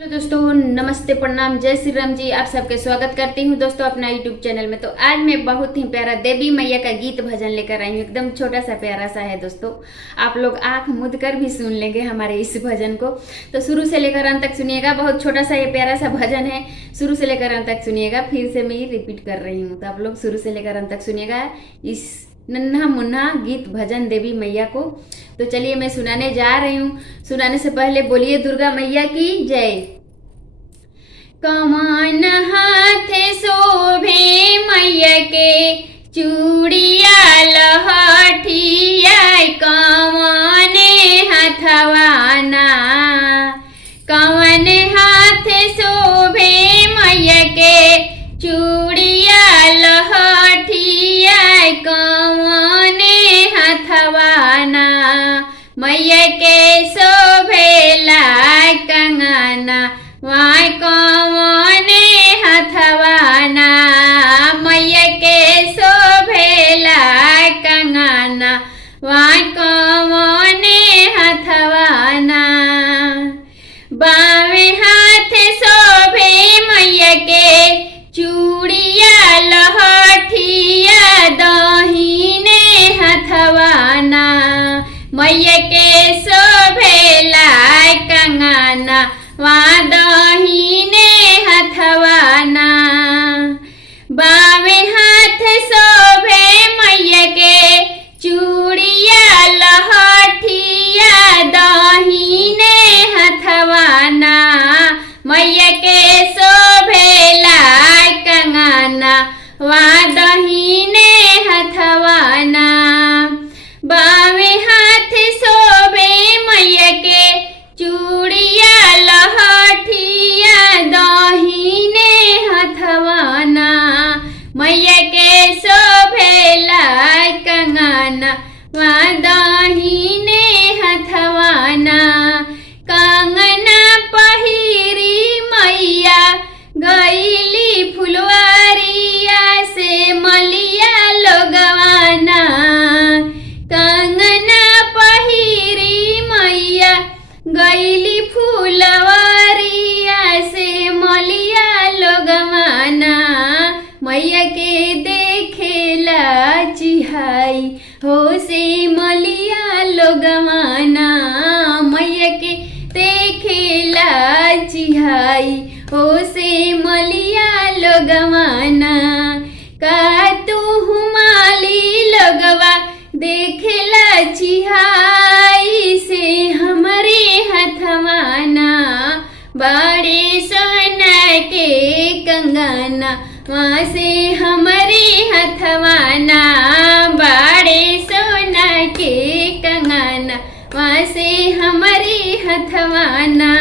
हेलो दोस्तों, नमस्ते, प्रणाम, जय श्री राम जी। आप सबके स्वागत करती हूँ दोस्तों अपना यूट्यूब चैनल में। तो आज मैं बहुत ही प्यारा देवी मैया का गीत भजन लेकर आई हूँ। एकदम छोटा सा प्यारा सा है दोस्तों। आप लोग आंख मूंद कर भी सुन लेंगे हमारे इस भजन को। तो शुरू से लेकर अंत तक सुनिएगा। बहुत छोटा सा ये प्यारा सा भजन है, शुरू से लेकर अंत तक सुनिएगा। फिर से मैं ये रिपीट कर रही हूँ, तो आप लोग शुरू से लेकर अंत तक सुनिएगा इस नन्हा मुन्ना गीत भजन देवी मैया को। तो चलिए मैं सुनाने जा रही हूँ। सुनाने से पहले बोलिए दुर्गा मैया की जय। कमान हाथे शोभे मैया के चूड़िया लहठिया, कमने हाथवाना। कवन हाथे शोभे मैया के चूड़िया लहठिया, कमने हाथवाना। मैया के शोभेला कंगना, वाय कमने हाथवाना। मैया के शोभेला कंगना, वाय कमने हाथवाना। बावे हाथ शोभे मैया के चूड़िया लहठिया, दहिने हाथवाना। मैया के शोभेला कंगना, वहाँ दहिने हाथवाना। बावे हाथ शोभे मैया के चूड़िया लहठिया, दहिने हाथवाना। मैया के शोभेला कंगना, वहाँ दहिने हाथवाना। बावे हाथ शोभे मैया के चूड़िया लहठिया, दहिने हाथवाना। मैया के शोभेला कंगना, वहाँ दहिने हाथवाना। कंगना पहिरी मैया गईली फुलवारिया से मलिया लोगवाना। कंगना पहिरी मैया गईली फुलवारिया से मलिया लोगवाना। मैया के देखेला चिहाई हो से मलिया लोगवाना। मैया के देखेला चिहाई हो से मलिया लोगवाना। का तू हुमाली लोगवा देखेला चिहाई से हमारे हाथवाना। बड़े सोना के कंगना, वहाँ से हमारे हाथवाना। बड़े सोना के कंगना, वहाँ से हमारे हाथवाना।